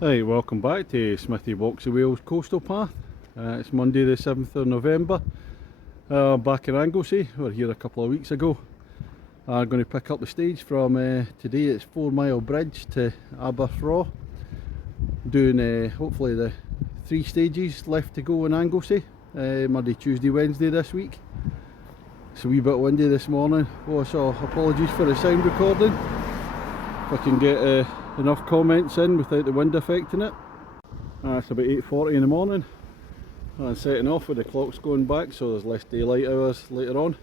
Hey, welcome back to Smithy Walks the Wales Coastal Path. It's Monday the 7th of November. Back in Anglesey. We were here a couple of weeks ago. I'm going to pick up the stage from today. It's 4 Mile Bridge to Aberffraw. Doing hopefully the 3 stages left to go in Anglesey. Monday, Tuesday, Wednesday this week. It's a wee bit windy this morning. So apologies for the sound recording. If I can get enough comments in without the wind affecting it. It's about 8:40 in the morning. I'm setting off with the clocks going back, so there's less daylight hours later on.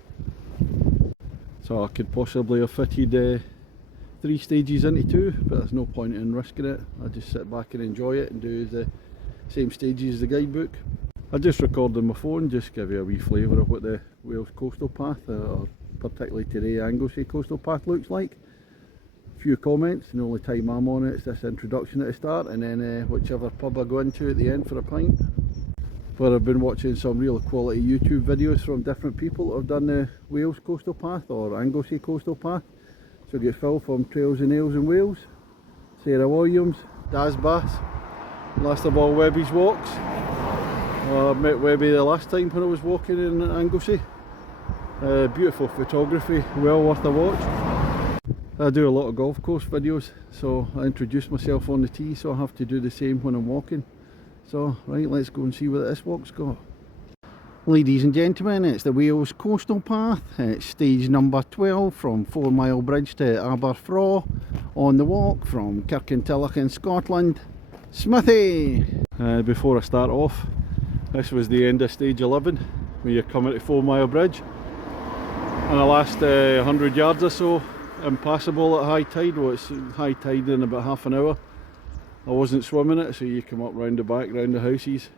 So I could possibly have fitted 3 stages into 2, but there's no point in risking it. I just sit back and enjoy it and do the same stages as the guidebook. I just recorded my phone, just give you a wee flavour of what the Wales Coastal Path, or particularly today Anglesey Coastal Path, looks like. Few comments, and the only time I'm on it's this introduction at the start, and then whichever pub I go into at the end for a pint. But I've been watching some real quality YouTube videos from different people that have done the Wales Coastal Path or Anglesey Coastal Path. So get Phil from Trails and Nails in Wales, Sarah Williams, Daz Bass, last of all Webby's Walks. I met Webby the last time when I was walking in Anglesey. Beautiful photography, well worth a watch. I do a lot of golf course videos, so I introduce myself on the tee, so I have to do the same when I'm walking. So, right, let's go and see what this walk's got. Ladies and gentlemen, it's the Wales Coastal Path. It's stage number 12 from 4 Mile Bridge to Aberffraw. On the walk from Kirkintilloch in Scotland, Smithy! Before I start off, this was the end of stage 11, when you're coming to 4 Mile Bridge. And the last 100 yards or so, impassable at high tide. Well, it's high tide in about half an hour. I wasn't swimming it, so you come up round the back, round the houses,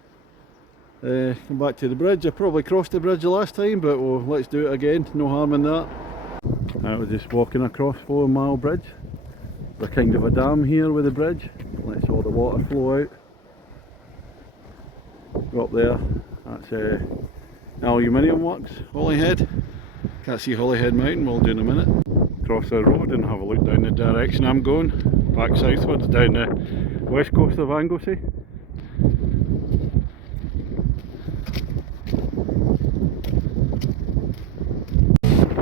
come back to the bridge. I probably crossed the bridge the last time, but well, let's do it again, no harm in that. We're just walking across 4 Mile Bridge. There's kind of a dam here with the bridge, lets all the water flow out. Go up there, that's aluminium works, Holyhead. Can't see Holyhead Mountain, we'll do in a minute. Cross the road and have a look down the direction I'm going, back southwards down the west coast of Anglesey.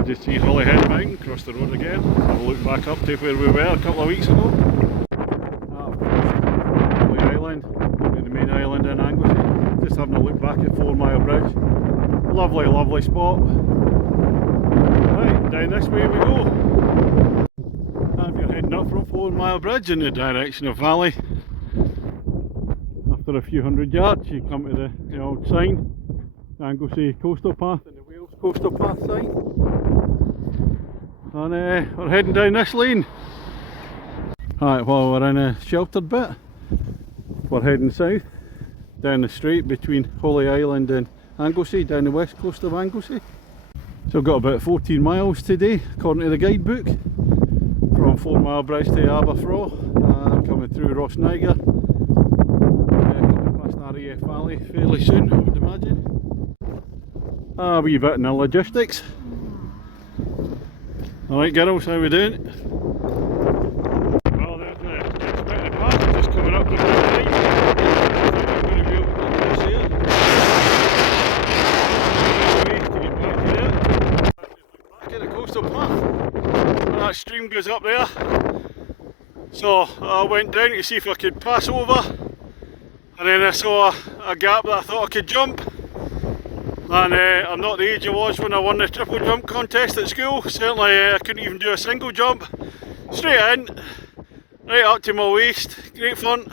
Just see Holyhead Mountain, cross the road again, have a look back up to where we were a couple of weeks ago. Holy Island, the main island in Anglesey. Just having a look back at 4 Mile Bridge. Lovely, lovely spot. Right, down this way we go. If you're heading up from 4 Mile Bridge in the direction of Valley, after a few hundred yards you come to the old sign, the Anglesey Coastal Path and the Wales Coastal Path sign. And we're heading down this lane. Right, well, we're in a sheltered bit. We're heading south, down the straight between Holy Island and Anglesey, down the west coast of Anglesey. So I've got about 14 miles today, according to the guidebook, from 4 Mile Bridge to Aberffraw, coming through Ross Niger, coming past RAF Valley fairly soon, I would imagine. A wee bit in the logistics. Alright girls, how we doing? Well, there's the expected path just coming up the right. I'm going to be able to get across here. To get back there. Back in the coastal path. That stream goes up there. So I went down to see if I could pass over. And then I saw a gap that I thought I could jump. And I'm not the age I was when I won the triple jump contest at school. Certainly I couldn't even do a single jump. Straight in, right up to my waist, great fun.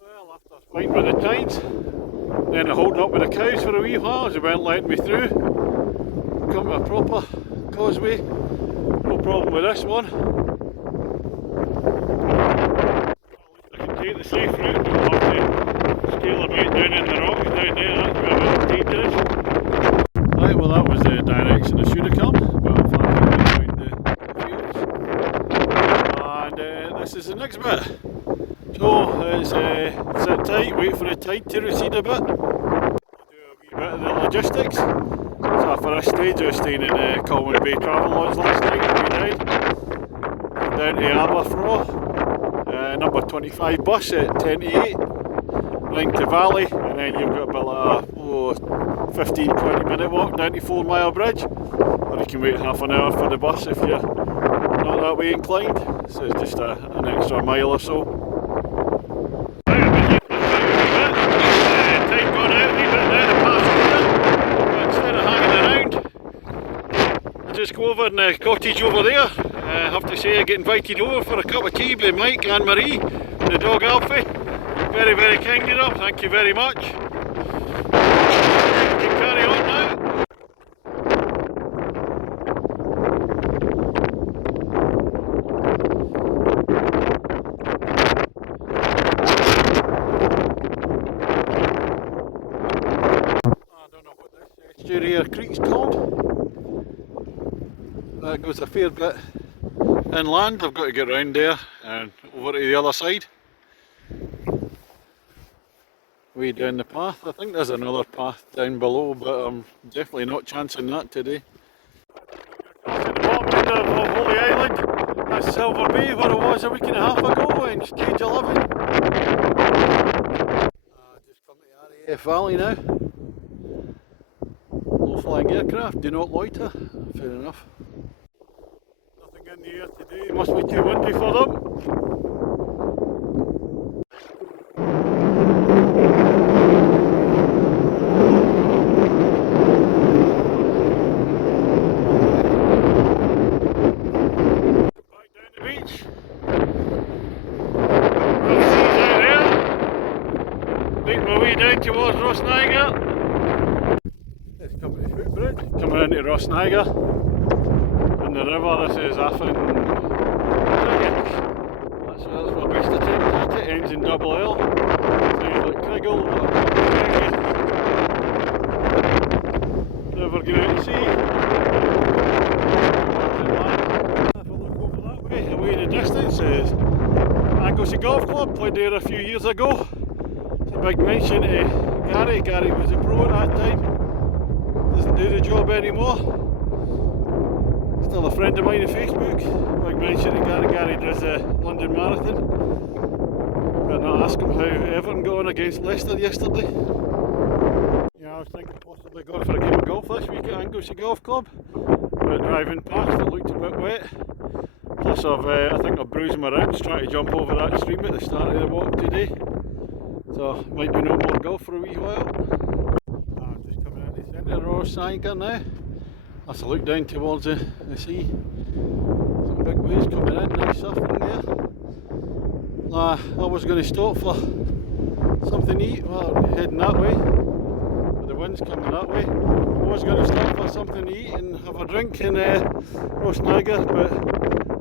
Well, after fighting with the tides, then I holding up with the cows for a wee while as they weren't letting me through. Come to a proper causeway, no problem with this one. I can take the safe route, don't have to scale a bit down in the rocks down there, that's a bit dangerous. Right, well that was the direction I should have come, but I've found my way around the fields. And this is the next bit. tight, wait for the tide to recede a bit. Do a wee bit of the logistics. So for this stage I was staying in Colwyn Bay Travel Lodge last night at Weedide. Down to Aberffraw, number 25 bus at 10 to 8. Ring to Valley, and then you've got about a 15-20 minute walk down to 4 Mile Bridge. Or you can wait half an hour for the bus if you're not that way inclined. So it's just an extra mile or so. Just go over in the cottage over there. I have to say I get invited over for a cup of tea by Mike and Marie and the dog Alfie. Very, very kind of them, thank you very much. We can carry on now. I don't know what this estuary or creek's called. That goes a fair bit inland. I've got to get round there and over to the other side. Way down the path. I think there's another path down below, but I'm definitely not chancing that today. At the bottom end of Holy Island, that's Silver Bay, where I was a week and a half ago in stage 11. Just come to the RAF Valley now. Low flying aircraft, do not loiter. Fair enough. Nothing in the air today, it must be too windy for them. Back down the beach. Seas out there. Make my way down towards Rossniger. This company footbridge. Coming into Rossniger. In the river, this is Affin. That's my best attempt at it. Ends in double L. Sounds like Criggle. River going out to sea. Have a look over that way. Away in the distance is Anglesey Golf Club. Played there a few years ago. It's a big mention to Gary. Gary was a pro at that time. Doesn't do the job anymore. Still a friend of mine on Facebook. Big mention to Gary. Gary does the London Marathon. Better not ask him how Everton got on against Leicester yesterday. Yeah, I was thinking possibly going for a game of golf this week at Anglesey Golf Club. But driving past it looked a bit wet. Plus I think I've bruised my ribs trying to jump over that stream at the start of the walk today. So might be no more golf for a wee while. I'm just coming into the centre of Rossniger now. That's a look down towards the sea. Some big waves coming in, nice surfing there. I was going to stop for something to eat, well heading that way, but the wind's coming that way. I was going to stop for something to eat and have a drink in Rossniger, but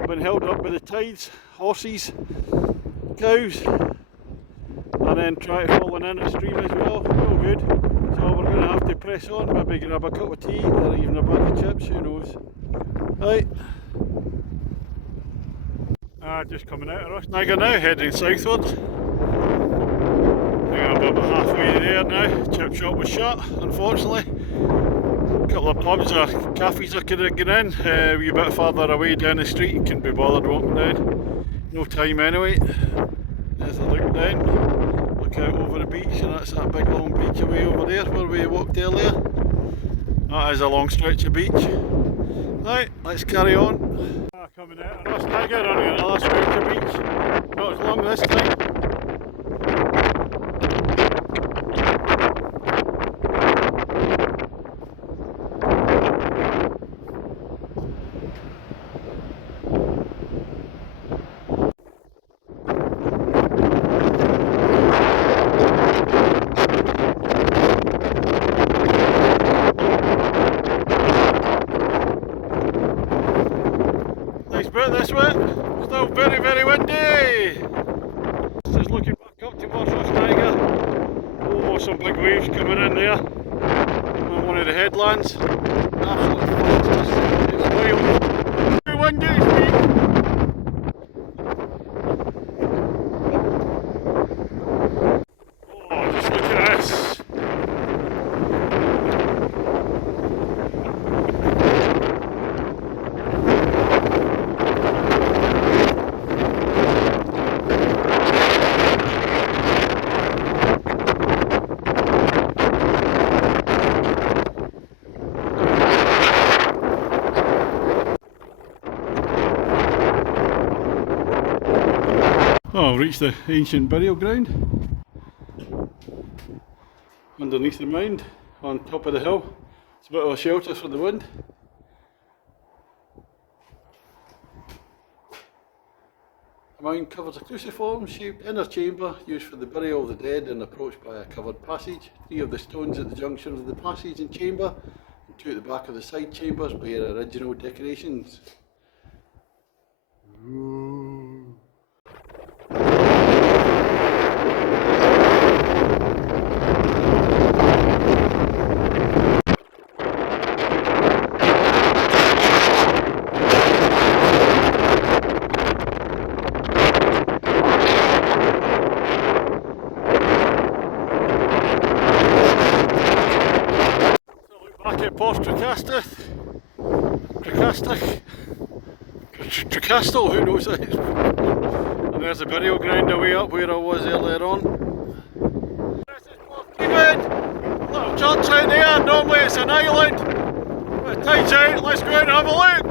I've been held up by the tides, horses, cows, and then try to fall in a stream as well, no good. So we're going to have to press on, maybe grab a cup of tea or even a bag of chips, who knows. Right. Just coming out of Rossniger now, heading southwards. I think I'm about halfway there now. Chip shop was shut, unfortunately. A couple of pubs or cafes I could have gone in. A wee bit further away down the street, you couldn't be bothered walking down. No time anyway. There's a look down. Look out over the beach, and that's that big long beach away over there where we walked earlier. That is a long stretch of beach. Right, let's carry on. Coming out of Rossniger onto another stretch of beach. Not as long this time. Nice bit this way, still very, very windy. Just looking back up towards Rossniger. Oh, some big waves coming in there on one of the headlands. Absolutely fantastic, it's wild. Very windy this week. Oh, I've reached the ancient burial ground. Underneath the mound, on top of the hill. It's a bit of a shelter for the wind. The mound covers a cruciform-shaped inner chamber used for the burial of the dead and approached by a covered passage. 3 of the stones at the junction of the passage and chamber, and 2 at the back of the side chambers bear original decorations. Back at Port Tricastle, who knows that? And there's the burial ground away up where I was earlier on. This is Port Keevan, little church out there, normally it's an island. But tide's out, let's go out and have a look.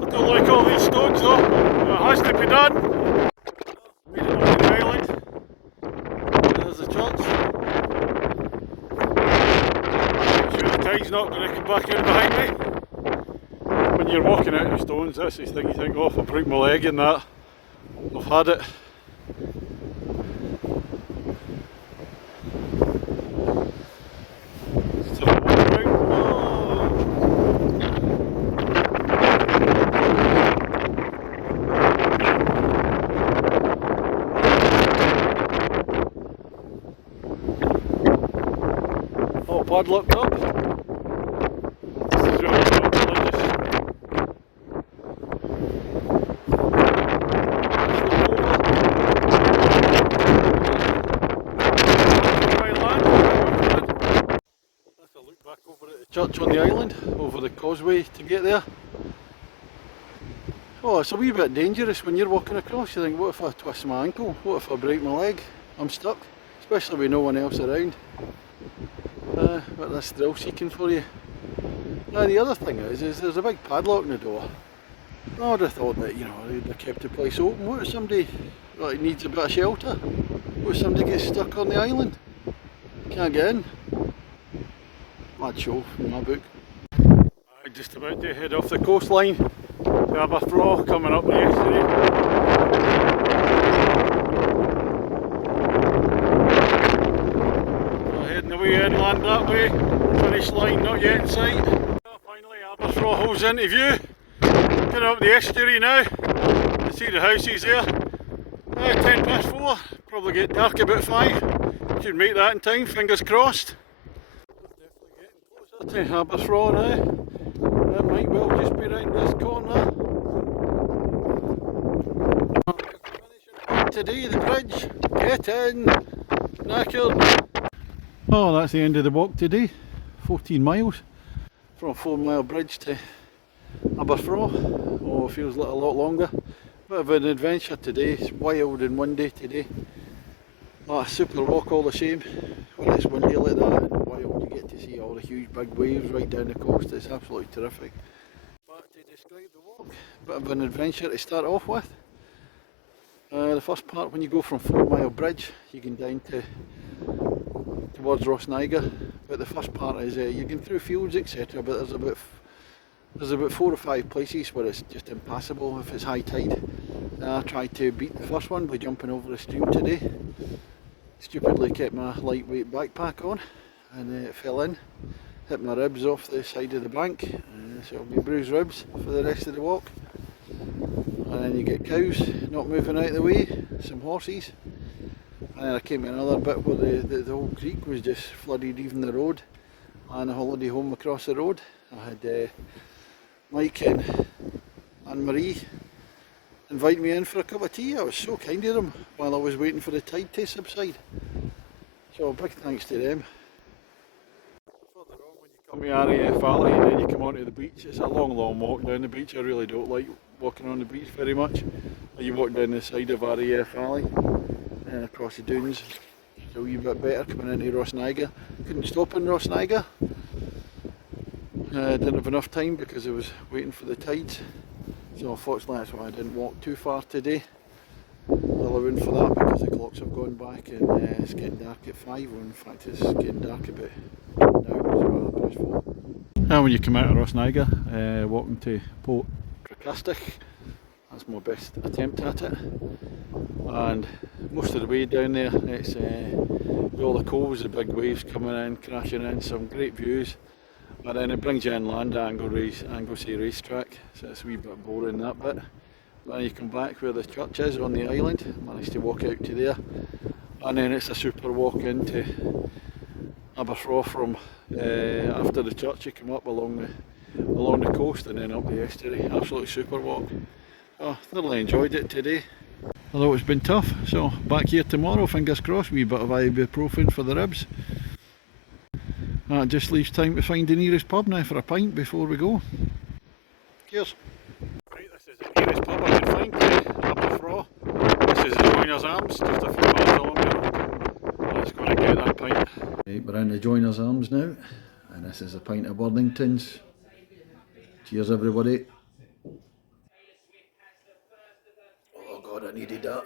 I don't like all these stones though, it has to be done. Tide's not going to come back in behind me. When you're walking out of the stones, that's the thing you think, oh, I'll break my leg in that. I've had it. So I walk around. All padlocked up. Church on the island, over the causeway to get there. Oh, it's a wee bit dangerous when you're walking across. You think, what if I twist my ankle? What if I break my leg? I'm stuck, especially with no one else around. But that's thrill seeking for you. Now the other thing is there's a big padlock on the door. I would have thought that, you know, they'd have kept the place open. What if somebody like needs a bit of shelter? What if somebody gets stuck on the island? Can't get in? Mad show in my book. I'm just about to head off the coastline to Aberffraw, coming up the estuary. Heading away inland that way, finish line not yet in sight. Finally Aberffraw holds into view. Getting up the estuary now, you see the houses there. 10 past 4, probably get dark about 5. Should make that in time, fingers crossed. To Aberffraw now. That might well just be round this corner. Today the bridge. Get in. Knackered. Oh, that's the end of the walk today. 14 miles from a 4-mile bridge to Aberffraw. Oh, it feels like a lot longer. Bit of an adventure today. It's wild and windy today. Oh, a super walk all the same. When it's windy like that and wild, you get to see all the huge big waves right down the coast. It's absolutely terrific. But to describe the walk, bit of an adventure to start off with. The first part, when you go from 4-mile bridge, you can down towards Rossniger. But the first part is you can through fields, etc. But there's about 4 or 5 places where it's just impassable if it's high tide. I tried to beat the first one by jumping over a stream today. Stupidly kept my lightweight backpack on and it fell in, hit my ribs off the side of the bank, so it'll be bruised ribs for the rest of the walk. And then you get cows not moving out of the way, some horses, and then I came to another bit where the whole creek was just flooded, even the road, and a holiday home across the road. I had Mike and Anne-Marie invite me in for a cup of tea. I was so kind of them while I was waiting for the tide to subside. So big thanks to them. Further on, when you come to RAF Valley and then you come onto the beach, it's a long walk down the beach. I really don't like walking on the beach very much. You walk down the side of RAF Valley and across the dunes. It's a wee bit better coming into Rossniger. Couldn't stop in Rossniger. Didn't have enough time because I was waiting for the tides, so unfortunately that's why I didn't walk too far today. Allowing for that because the clocks have gone back and it's getting dark at 5, or in fact it's getting dark a bit now, it's 4:30. And when you come out of Rossniger, walking to Port Tracastic, that's my best attempt at it. And most of the way down there, it's all the coves, the big waves coming in, crashing in, some great views. And then it brings you inland at Anglesey racetrack, so it's a wee bit boring that bit. Then you come back where the church is on the island, managed to walk out to there, and then it's a super walk into Aberffraw from after the church. You come up along the coast and then up the estuary. Absolutely super walk. Oh, thoroughly enjoyed it today. Although it's been tough, so back here tomorrow, fingers crossed, wee bit of ibuprofen for the ribs. That just leaves time to find the nearest pub now for a pint before we go. Cheers. Right, this is the nearest pub I can find to Aberffraw. This is the Joiners Arms, just a few miles along the road. Let's go and get that pint. Right, we're in the Joiners Arms now, and this is a pint of Burlingtons. Cheers everybody. Oh God, I needed that.